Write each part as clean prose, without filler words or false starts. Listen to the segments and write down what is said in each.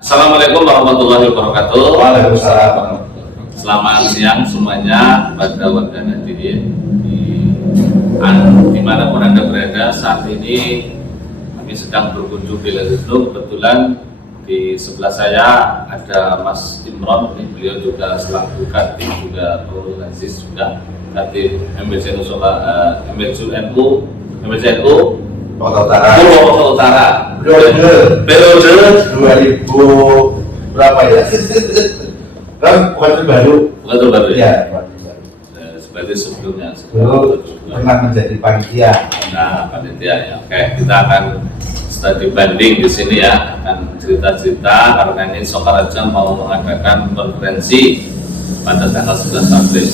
Assalamualaikum warahmatullahi wabarakatuh. Waalaikumsalam. Selamat siang semuanya pada warga Nadirin dimanapun Anda berada saat ini. Kami sedang berkunjung di Ladislo. Kebetulan di sebelah saya ada Mas Imron. Beliau juga selaku Katib juga Nurul Aziz juga Katib MBC NU Purwokerto Utara. Periode 2000 berapa ya? Kan waktu baru. Waktu baru Ya, seperti sebelumnya. dulu pernah menjadi panitia. Nah, panitia ya. Oke, kita akan studi banding di sini ya, akan cerita-cerita karena ini Sokaraja mau mengadakan konferensi pada tanggal 11 April.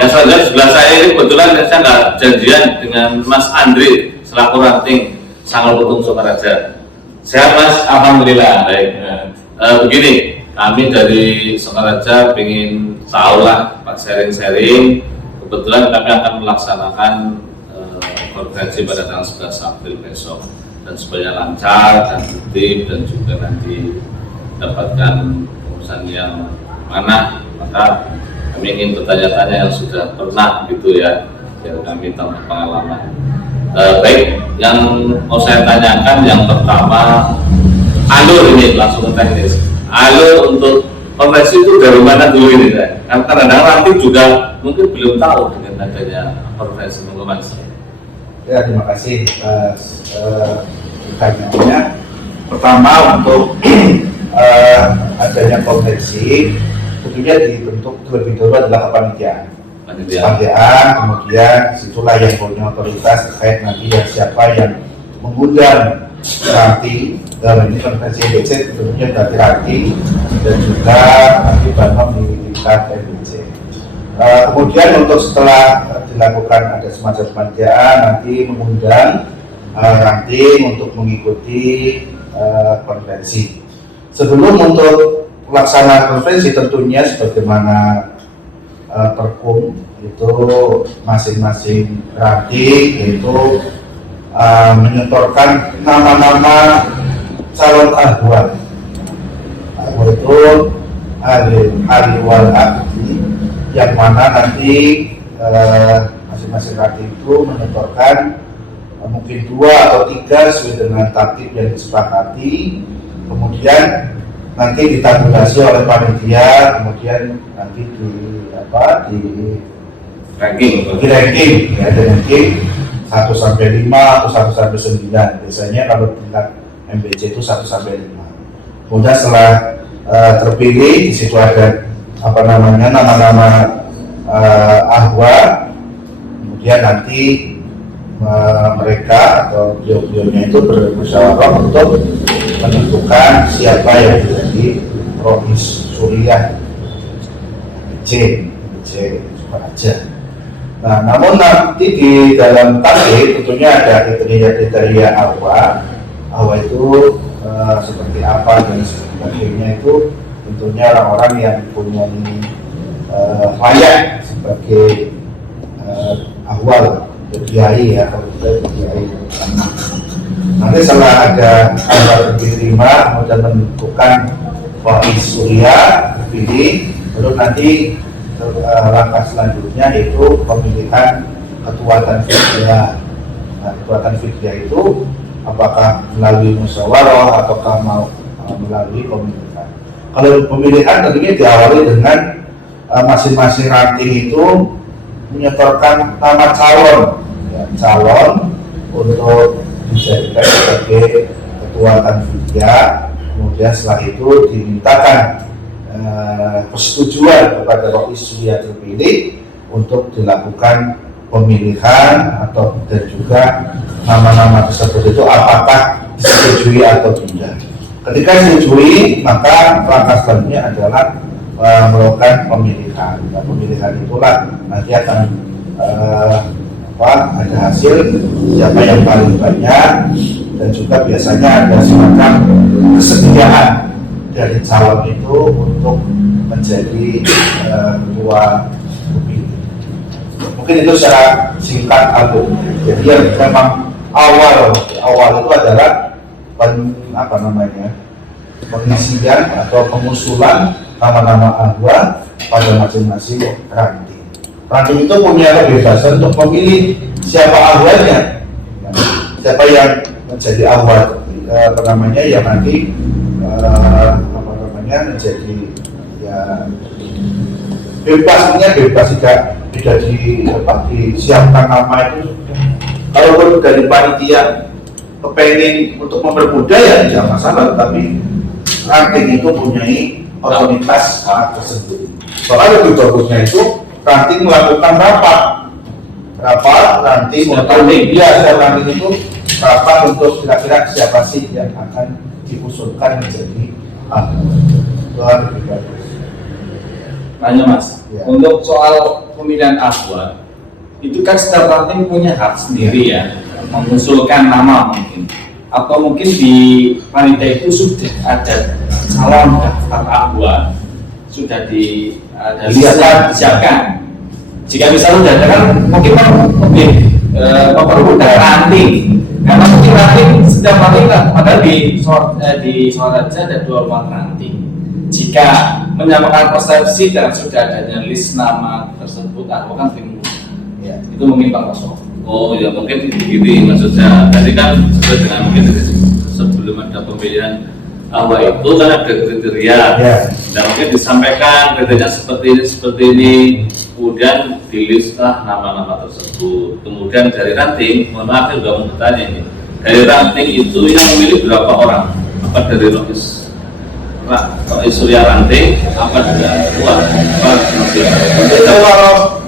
Yang selanjutnya sebelah saya ini kebetulan saya nggak janjian dengan Mas Andri selaku ranting Sangal Putung Sokaraja. Sehat Mas? Alhamdulillah. Baik. Begini, kami dari Sokaraja ingin tahu lah, Pak, sharing-sharing. Kebetulan kami akan melaksanakan konferensi pada tanggal 11 April besok, dan supaya lancar dan tertib dan juga nanti dapatkan urusan yang mana, maka kami ingin bertanya-tanya yang sudah pernah gitu ya, biar kami tambah pengalaman. Baik, yang mau saya tanyakan yang pertama, alur ini langsung ke teknis. Alur untuk konferensi itu dari mana dulu ini? Karena kadang-kadang nanti juga mungkin belum tahu dengan adanya konferensi Mas. Ya, terima kasih atas pertanyaannya. Pertama, untuk adanya konferensi tentunya dibentuk terlebih dahulu adalah kepanitiaan. Kemudian situlah yang punya otoritas terkait nanti siapa yang mengundang ranting dalam ini konferensi MBC, tentunya berarti ranting dan juga nanti Banom di tingkat MBC. Kemudian untuk setelah dilakukan ada semacam kepanitiaan, nanti mengundang ranting untuk mengikuti konferensi. Sebelum untuk pelaksanaan konferensi tentunya sebagaimana perkum itu masing-masing ranting itu menyetorkan nama-nama calon ahwal. Ahwal itu ahli wal akdi, yang mana nanti masing-masing ranting itu menyetorkan mungkin 2 atau 3 sesuai dengan tartib yang disepakati. Kemudian nanti ditabulasi oleh panitia, kemudian nanti di ranking ya, di ranking 1 sampai 5 atau 1 sampai 9. Biasanya kalau tingkat MBC itu 1 sampai 5. Kemudian setelah terpilih, di situ ada nama-nama ahwa. Kemudian nanti mereka atau beliau-beliaunya itu bermusyawarah untuk menentukan siapa yang menjadi Rois Suriah C Sokaraja. Nah, namun nanti di dalam target tentunya ada kriteria ahwa itu seperti apa dan sebagainya, itu tentunya orang-orang yang punya layak sebagai ahwal, kiai ya, kalau kita kiai. Nanti setelah ada ahwal diterima, kemudian menentukan Rois Suriah terpilih, baru nanti langkah selanjutnya yaitu pemilihan ketua tanfiqiyah. Nah, ketua tanfiqiyah itu apakah melalui musyawarah ataukah melalui pemilihan. Kalau pemilihan tentunya diawali dengan masing-masing ranting itu menyetorkan nama calon untuk dijadikan sebagai ketua tanfiqiyah. Kemudian setelah itu dimintakan persetujuan kepada Rois Suriah terpilih untuk dilakukan pemilihan dan juga nama-nama tersebut itu apakah disetujui atau tidak. Ketika disetujui, maka langkah selanjutnya adalah melakukan pemilihan. Nah, pemilihan itulah nanti akan ada hasil siapa yang paling banyak, dan juga biasanya ada semacam kesediaan dari calon itu untuk menjadi ketua terpilih. Mungkin itu secara singkat alur. Jadi yang memang awal itu adalah pengisian atau pengusulan nama-nama ahwa pada masing-masing ranting. Ranting itu punya kebebasan untuk memilih siapa ahwanya, siapa yang menjadi ahwa yang nanti menjadi ya bebas tidak disiapkan nama itu. Kalau dari panitia kepengen untuk mempermudah ya tidak masalah, tapi ranting itu mempunyai otoritas tersendiri. Soalnya lebih bagusnya itu ranting melakukan rapat ranting itu rapat untuk kira-kira siapa sih yang akan diusulkan menjadi ahwa. Lebih bagus. Tanya Mas, Ya. untuk soal pemilihan ahwa itu kan setiap ranting punya hak sendiri ya, mengusulkan nama mungkin, atau mungkin di panitia itu sudah ada calon daftar ahwa, sudah disiapkan. Jika misalnya sudah ada kan mungkin lebih mempermudah ranting, karena mungkin ranting setiap ranting kan padahal di Soraja ada 24 ranting. Jika menyamakan persepsi dan sudah adanya list nama tersebut, ahwa kan lebih mudah. Ya, itu mungkin Pak Koso. Oh ya, mungkin begini maksudnya. Tadi kan sesuai dengan mungkin sebelum ada pemilihan ahwa itu kan ada kriteria. Ya. Dan mungkin disampaikan kriteria seperti ini, kemudian dilistlah nama-nama tersebut. Kemudian dari ranting, mohon maaf saya juga mau bertanya ini. Dari ranting itu yang memilih berapa orang? Apa dari Rois Surya ranting? Apa dari Tua? Itu kalau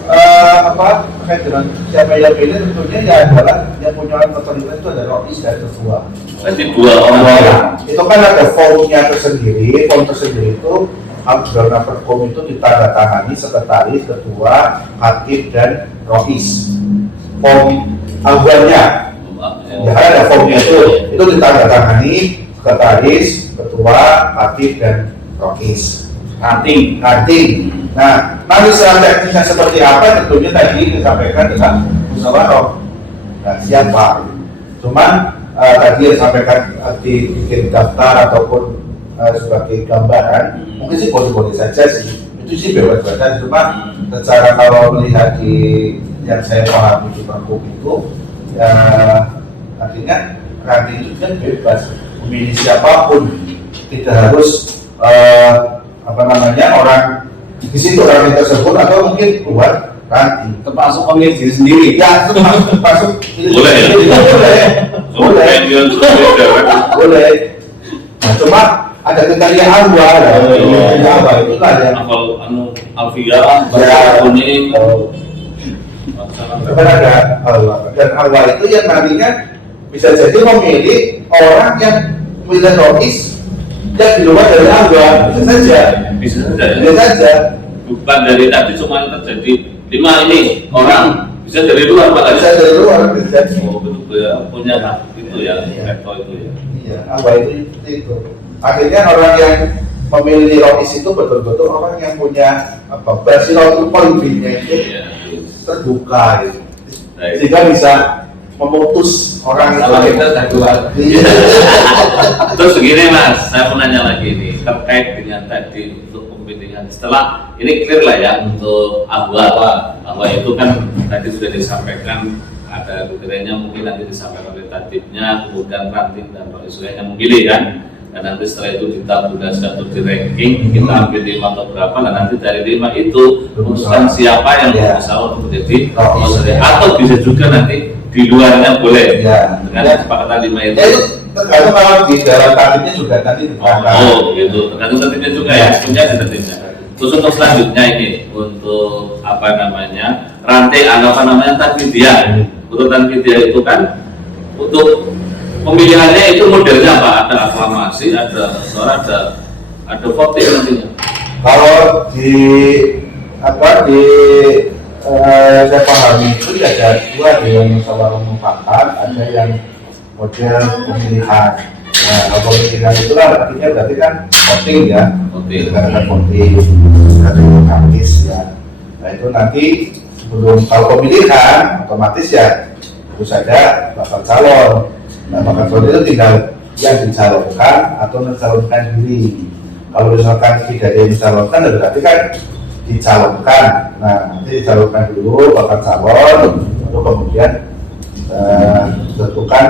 terkait dengan siapa yang pilih tentunya ya adalah yang punya otoritas itu adalah Rois dan ketua. Berarti 2 orang. Itu kan ada formnya tersendiri, form tersendiri itu dalam perkom itu ditandatangani sekretaris, ketua, hakim dan Rois. Form ahwanya, ya ada formnya itu ditandatangani sekretaris, ketua, hakim dan Rois. Ranting. Nah, nanti secara teknisnya seperti apa tentunya tadi disampaikan dengan musyawarah. Nah, siapa? Cuman tadi disampaikan bikin daftar ataupun sebagai gambaran, mungkin sih boleh-boleh saja sih. Itu sih bebas saja. Cuma secara kalau melihat di yang saya pahami di pergub itu, ya artinya ranting itu kan bebas memilih siapapun, tidak harus orang di situ orang tersebut atau mungkin keluar ranting. Termasuk pemilih diri sendiri. Ya, termasuk Boleh ya? boleh. Nah, cuma ada kriteria ahwa, itu lah yang Alfia, kuning. ada ahwa. Dan ahwa itu yang nantinya bisa jadi memilih orang yang memilih Rois yang di luar dari ahwa, bisa saja. Bukan dari tadi cuma terjadi 5 ini orang, bisa dari luar Pak. Bisa dari luar, bisa. Oh, betul punya hak itu ya, veto itu ya. Iya, ahwa itu. Akhirnya orang yang memilih Rois itu betul-betul orang yang punya basilul qalbinya itu terbuka gitu. Sehingga bisa memutus orang Kalau itu. kita dari luar. Terus begini Mas, saya mau nanya lagi nih terkait dengan tadi untuk pemilihan. Setelah ini clear lah ya untuk ahwa itu kan tadi sudah disampaikan ada kriterianya, mungkin nanti disampaikan oleh tatibnya, kemudian ranting dan Rois yang memilih kan. Dan nanti setelah itu kita sudah satu di ranking, kita ambil 5 atau berapa, dan nanti dari 5 itu memutuskan siapa yang berusaha untuk menjadi atau bisa juga nanti di luarnya boleh dengan kesepakatan 5 itu. Tergantung kalau di dalam tatibnya juga nanti Oh gitu, tergantung tatibnya juga ya, punya di tatibnya. Terus untuk selanjutnya ini untuk rantai tatbidiyah. Untuk tatbidiyah itu kan untuk pemilihannya itu modelnya apa? Ada aklamasi, ada suara, ada voting nantinya. Kalau saya pahami itu ada 2 dewan musyawarah mufakat, ada yang model pemilihan. Nah, kalau pemilihan itu artinya berarti kan voting ya, ada voting, ada demokratis ya. Nah itu nanti sebelum kalau pemilihan otomatis ya tentu saja bakal calon. Nah bakal calon itu tinggal yang dicalonkan atau mencalonkan diri. Kalau misalkan tidak ada yang dicalonkan, berarti kan dicalonkan. Nah, nanti dicalonkan dulu bakal calon, lalu kemudian tentukan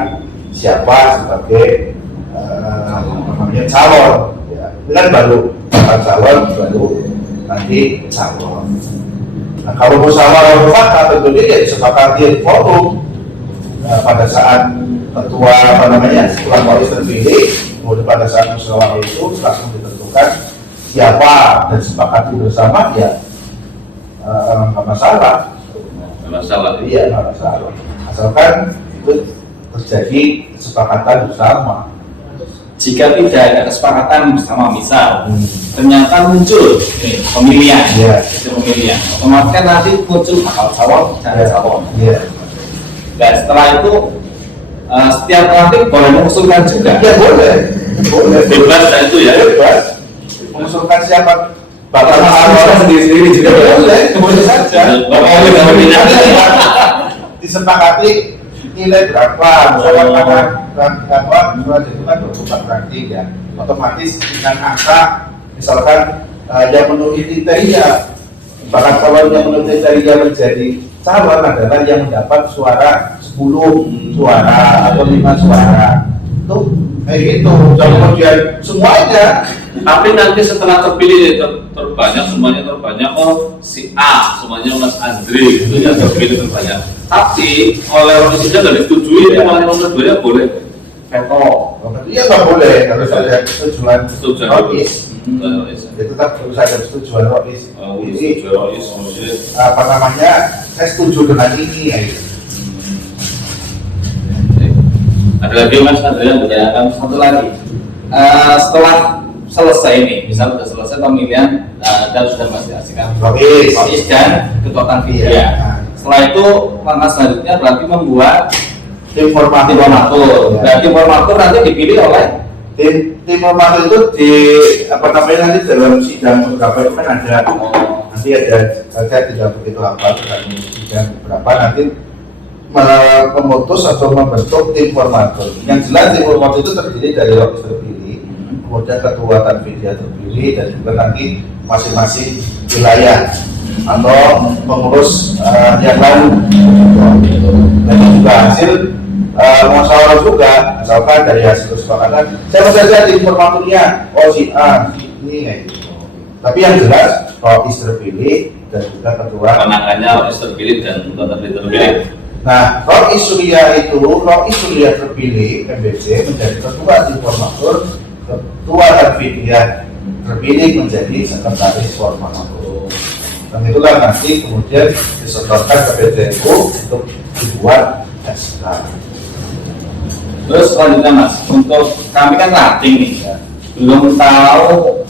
siapa sebagai namanya calon. Ya, ini kan baru bakal calon, baru nanti calon. Nah, kalau musyawarah mufakat tentunya ya disepakati di forum. Nah, pada saat ketua setelah koalisi terpilih, kemudian pada saat musyawarah itu langsung ditentukan siapa dan sepakati bersama, ya nggak masalah. Nggak masalah. Iya, nggak masalah. Asalkan itu terjadi kesepakatan bersama. Jika tidak ada kesepakatan bersama, misal ternyata muncul pemilihan, pemilihan, otomatis kan nanti muncul bakal calon dan calon. Dan setelah itu setiap nanti boleh mengusulkan juga. Ya boleh, Bebas dan itu ya. bebas. Mengusulkan siapa bakal Calon sendiri-sendiri juga boleh saja. Disepakati nilai berapa, misalkan karena itu kan berputar ranking ya, otomatis dengan angka misalkan yang memenuhi kriteria, bahkan kalau yang memenuhi kriteria menjadi calon adalah yang mendapat suara 10 suara atau 5 suara, itu kayak gitu. Dan kemudian semuanya, Tapi nanti setelah terpilih terbanyak, semuanya terbanyak, oh si A, semuanya Mas Andri gitu yang terpilih terbanyak. Tapi oleh Rocky Sida nggak disetujui, yang nomor 2 ya boleh veto. iya nggak boleh, harus ada persetujuan Setujuan Rois. Ya tetap harus ada persetujuan Rois. Ini apa namanya, saya setuju dengan ini ya gitu. Ada lagi Mas Andri yang bertanyakan? Satu lagi, setelah selesai ini, misal sudah selesai pemilihan dan sudah menghasilkan Rois dan ketua Tanfidia. Iya. Setelah itu langkah selanjutnya berarti membuat Tim formatur. formatur. Dan tim formatur nanti dipilih oleh Tim formatur itu di nanti dalam sidang beberapa itu kan ada nanti ada, saya tidak begitu hafal dalam sidang beberapa nanti memutus atau membentuk tim formatur. Yang jelas tim formatur itu terdiri dari Rois terpilih, kemudian ketua Tanfidia terpilih, dan juga nanti masing-masing wilayah atau pengurus yang lain. Dan juga hasil musyawarah juga, misalkan dari hasil kesepakatan siapa saja tim formaturnya, oh si A, si ini kayak gitu. Tapi yang jelas Rois terpilih dan juga ketua Penangannya Rois terpilih dan ketua Tanfidia terpilih. Nah, Rois Surya terpilih MBC menjadi ketua tim formatur, ketua Tanfidia terpilih menjadi sekretaris formatur. Dan itulah nanti kemudian disetorkan ke PTU untuk dibuat SK. Terus selanjutnya Mas, untuk kami kan rating nih, belum tahu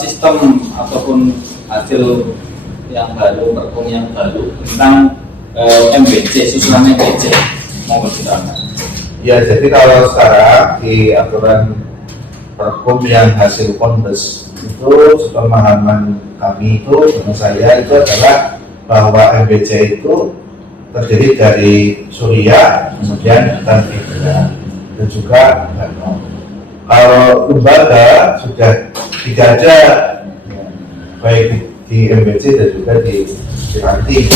sistem ataupun hasil yang baru, perpung yang baru tentang MBC, susunan MBC, mohon diterangkan. Ya, jadi kalau sekarang di aturan perpung yang hasil kondes itu, sepemahaman kami itu, dengan saya itu adalah bahwa MBC itu terdiri dari Surya, kemudian Tanfidia, dan juga Danau. Kalau lembaga sudah tidak ada, baik di MBC dan juga di ranting.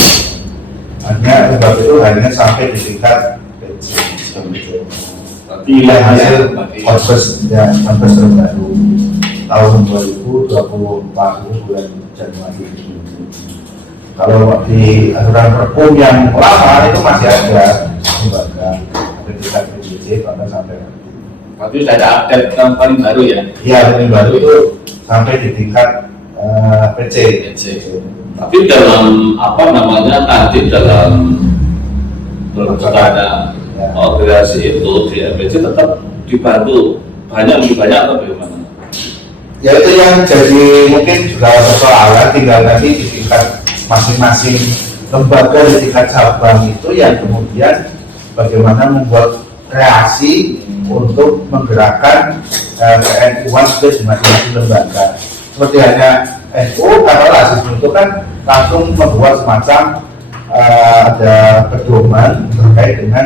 Hanya lembaga itu hanya sampai di tingkat PC. Berarti Nilai hasil konses konses terbaru tahun 2024 bulan Januari. Kalau di aturan perpung yang lama itu masih ada lembaga tingkat PJJ bahkan sampai. berarti sudah ada update yang paling baru ya? Iya, yang baru itu sampai di tingkat PC. Tapi dalam nanti dalam berbicara organisasi itu di MBC tetap dibantu lebih banyak atau bagaimana? Ya itu yang jadi mungkin juga persoalan, tinggal nanti di tingkat masing-masing lembaga di tingkat cabang itu yang kemudian bagaimana membuat kreasi untuk menggerakkan ke-NU-an di masing-masing lembaga. Seperti hanya NU, karena sistem itu kan langsung membuat semacam ada pedoman terkait dengan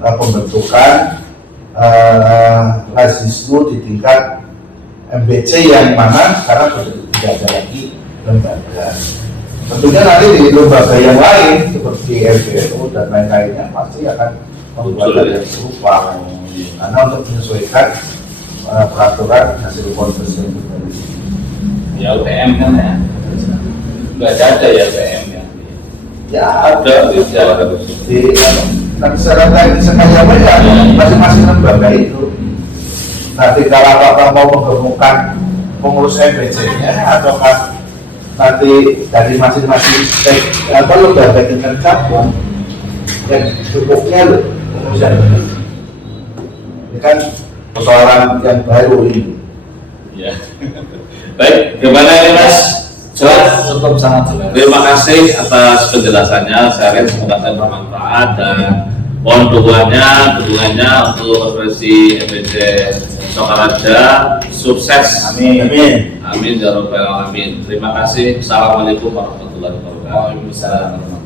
pembentukan Lazismu di tingkat MBC yang mana sekarang sudah tidak ada lagi lembaga. Tentunya nanti di lembaga yang lain seperti LBNU dan lain-lainnya pasti akan membuat hal yang serupa karena untuk menyesuaikan peraturan hasil konversi yang terbaru. Ya UTM kan ya, nggak ada ya UTM ya. Ya Ada di dalam di secara teknis sengaja ya masing-masing lembaga itu. Nanti kalau apa mau menggabungkan pengurus MBC-nya ataukah nanti dari masing-masing lembaga tingkat cabang yang cukupnya loh pengurusan ini kan persoalan yang baru ini. ya. Baik, gimana ini Mas? Jelas? Cukup sangat jelas. Terima kasih atas penjelasannya. Saya rasa semoga bermanfaat dan mohon dukungannya untuk konferensi MBC Sokaraja sukses. Amin. Amin. Amin ya rabbal alamin. Terima kasih. Assalamualaikum warahmatullahi wabarakatuh. Waalaikumsalam.